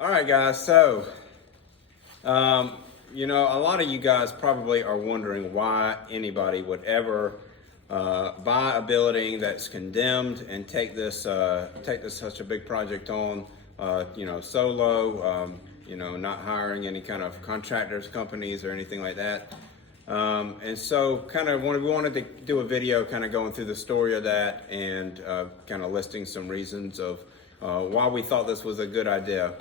All right, guys. So, a lot of you guys probably are wondering why anybody would ever buy a building that's condemned and take this such a big project on, solo. Not hiring any kind of contractors, companies, or anything like that. And so, we wanted to do a video, kind of going through the story of that and kind of listing some reasons of why we thought this was a good idea.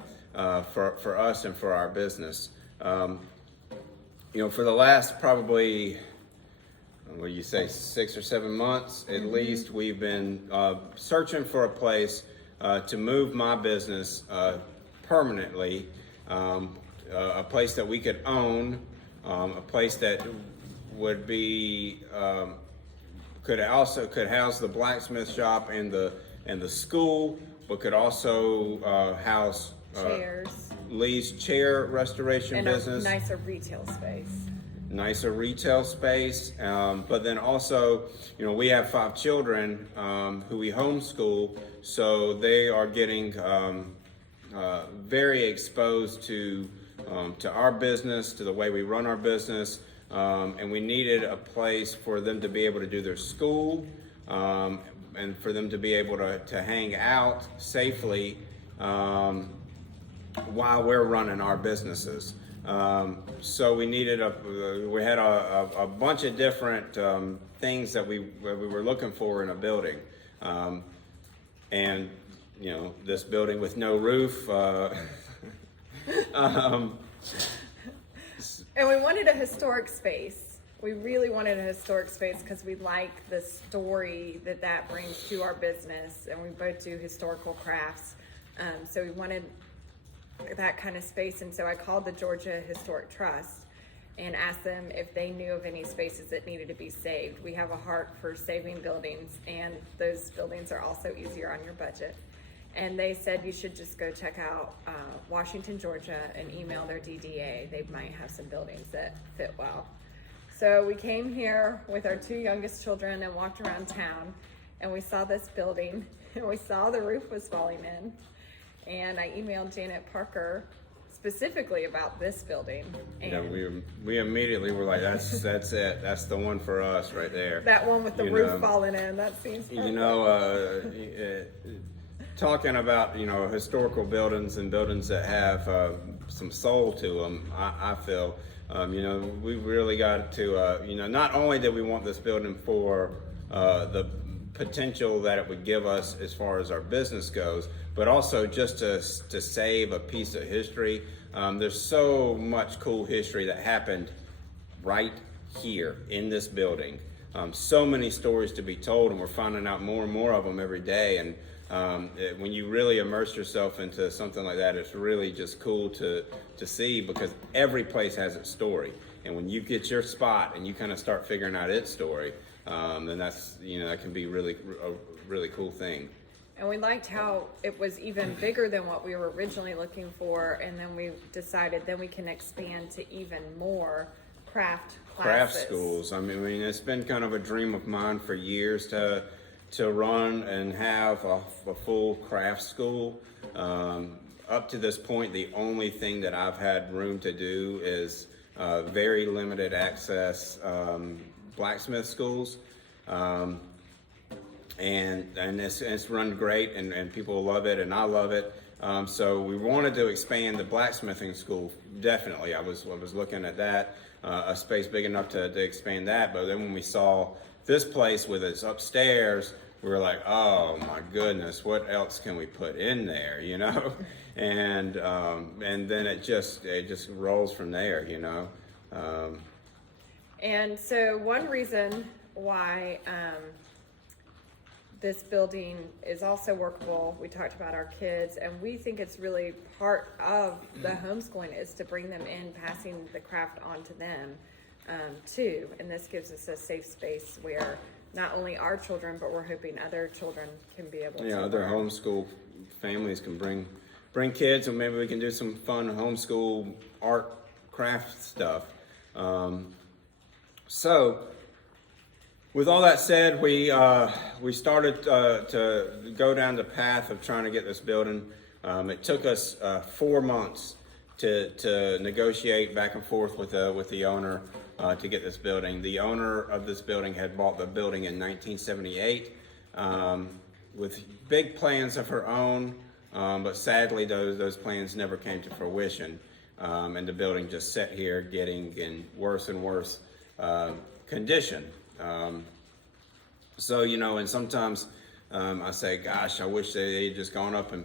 For us and for our business. For the last probably, 6 or 7 months at least, we've been searching for a place to move my business permanently, a place that we could own, a place that would be could house the blacksmith shop and the school, but could also house chairs, Lee's chair restoration and business. a nicer retail space. But then also, we have 5 children who we homeschool, so they are getting very exposed to our business, to the way we run our business, and we needed a place for them to be able to do their school, and for them to be able to hang out safely while we're running our businesses. So we needed we had a bunch of different things that we were looking for in a building. And this building with no roof. And we wanted a historic space. We really wanted a historic space because we like the story that brings to our business, and we both do historical crafts. So we wanted that kind of space, and so I called the Georgia Historic Trust and asked them if they knew of any spaces that needed to be saved. We have a heart for saving buildings, and those buildings are also easier on your budget. And they said you should just go check out Washington, Georgia, and email their DDA. They might have some buildings that fit well. So we came here with our 2 youngest children and walked around town, and we saw this building, and we saw the roof was falling in. And I emailed Janet Parker specifically about this building. And we immediately were like, that's it. That's the one for us right there. That one with the roof falling in. That seems perfect. Talking about historical buildings and buildings that have some soul to them, I feel we really got to not only did we want this building for the potential that it would give us as far as our business goes, but also just to save a piece of history. There's so much cool history that happened right here in this building. So many stories to be told, and we're finding out more and more of them every day. And when you really immerse yourself into something like that, it's really just cool to see, because every place has its story. And when you get your spot and you kind of start figuring out its story, then that's that can be a really cool thing. And we liked how it was even bigger than what we were originally looking for, and then we decided then we can expand to even more craft classes. Schools. I mean, it's been kind of a dream of mine for years to run and have a full craft school. Up to this point, the only thing that I've had room to do is very limited access blacksmith schools. And it's run great, and people love it, and I love it. So we wanted to expand the blacksmithing school. Definitely, I was looking at that, a space big enough to expand that. But then when we saw this place with its upstairs, we were like, oh my goodness, what else can we put in there? And then it just rolls from there. And so one reason why this building is also workable, we talked about our kids, and we think it's really part of the homeschooling is to bring them in, passing the craft on to them too. And this gives us a safe space where not only our children, but we're hoping other children can be able to. Other homeschool families can bring kids, and maybe we can do some fun homeschool art craft stuff. So with all that said, we started to go down the path of trying to get this building. It took us 4 months to negotiate back and forth with the owner to get this building. The owner of this building had bought the building in 1978 with big plans of her own, but sadly those plans never came to fruition, and the building just sat here getting in worse and worse condition. So, you know, and sometimes I say, gosh, I wish they'd just gone up and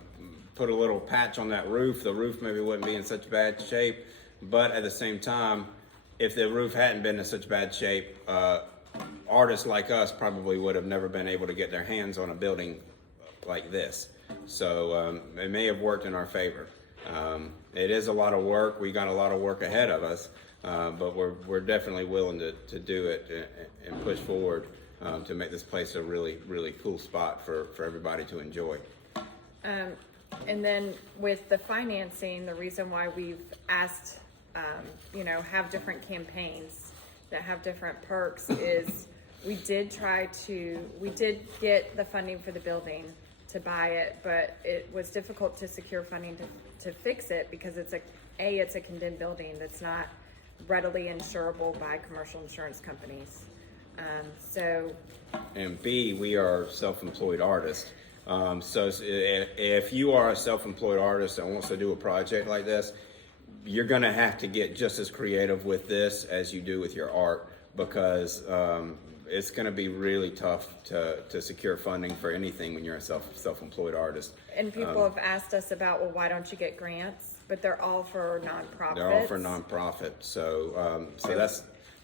put a little patch on that roof. The roof maybe wouldn't be in such bad shape. But at the same time, if the roof hadn't been in such bad shape, artists like us probably would have never been able to get their hands on a building like this. So it may have worked in our favor. It is a lot of work. We got a lot of work ahead of us, but we're definitely willing to do it and push forward to make this place a really, really cool spot for everybody to enjoy. And then with the financing, the reason why we've asked, have different campaigns that have different perks is we did get the funding for the building to buy it, but it was difficult to secure funding to fix it because it's a condemned building that's not readily insurable by commercial insurance companies. And B, we are self-employed artists. So if you are a self-employed artist that wants to do a project like this, you're going to have to get just as creative with this as you do with your art, because it's going to be really tough to secure funding for anything when you're a self-employed artist. And people have asked us about, well, why don't you get grants? But they're all for nonprofits. They're all for nonprofit. So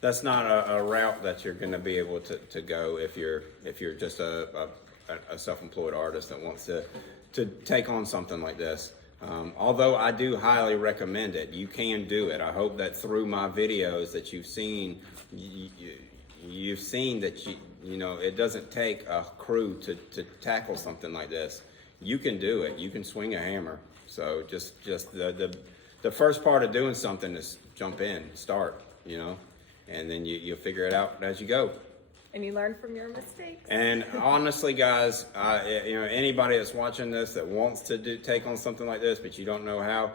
that's not a route that you're going to be able to go if you're just a self-employed artist that wants to take on something like this. Although I do highly recommend it. You can do it. I hope that through my videos that you've seen, you've seen that it doesn't take a crew to tackle something like this. You can do it. You can swing a hammer. So just the first part of doing something is jump in, start, and then you'll figure it out as you go. And you learn from your mistakes. And honestly, guys, anybody that's watching this that wants to take on something like this, but you don't know how,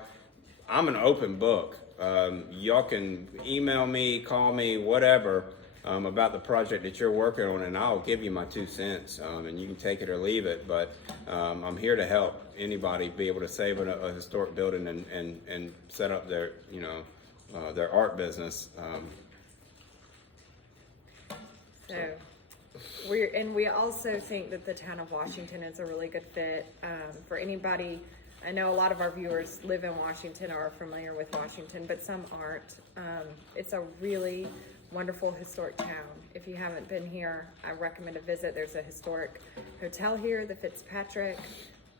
I'm an open book. Y'all can email me, call me, whatever, about the project that you're working on, and I'll give you my 2 cents, and you can take it or leave it. But I'm here to help anybody be able to save a historic building and set up their art business. We also think that the town of Washington is a really good fit for anybody. I know a lot of our viewers live in Washington or are familiar with Washington, but some aren't. It's a really wonderful historic town. If you haven't been here, I recommend a visit. There's a historic hotel here, the Fitzpatrick.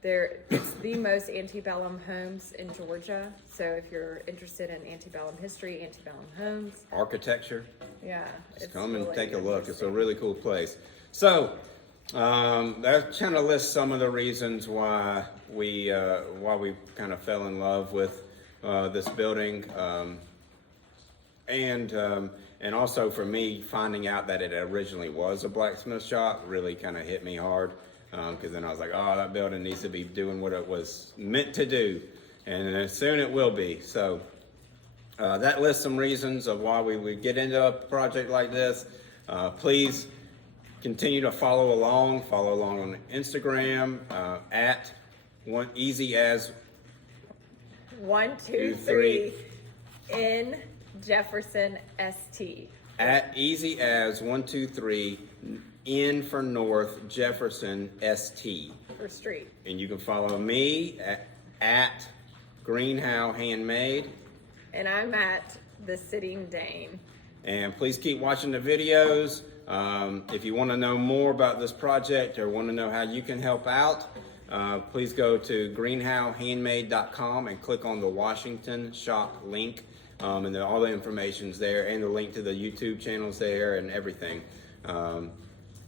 It's the most antebellum homes in Georgia. So if you're interested in antebellum history, antebellum homes, architecture, just come really and take a look. It's a really cool place. So that kind of lists some of the reasons why we kind of fell in love with this building, and also for me finding out that it originally was a blacksmith shop really kind of hit me hard. Because then I was like, oh, that building needs to be doing what it was meant to do, and soon it will be. So that lists some reasons of why we would get into a project like this. Please continue to follow along on Instagram at easy as 123 in Jefferson ST. At easy as 123 N for North Jefferson ST for street. And you can follow me at Greenhow Handmade. And I'm at The Sitting Dane. And please keep watching the videos. If you want to know more about this project or want to know how you can help out, please go to greenhowhandmade.com and click on the Washington shop link. And all the information's there, and the link to the YouTube channel's there and everything.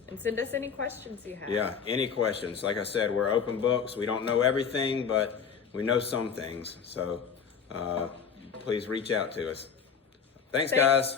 And send us any questions you have. Yeah, any questions. Like I said, we're open books. We don't know everything, but we know some things. So please reach out to us. Thanks, guys.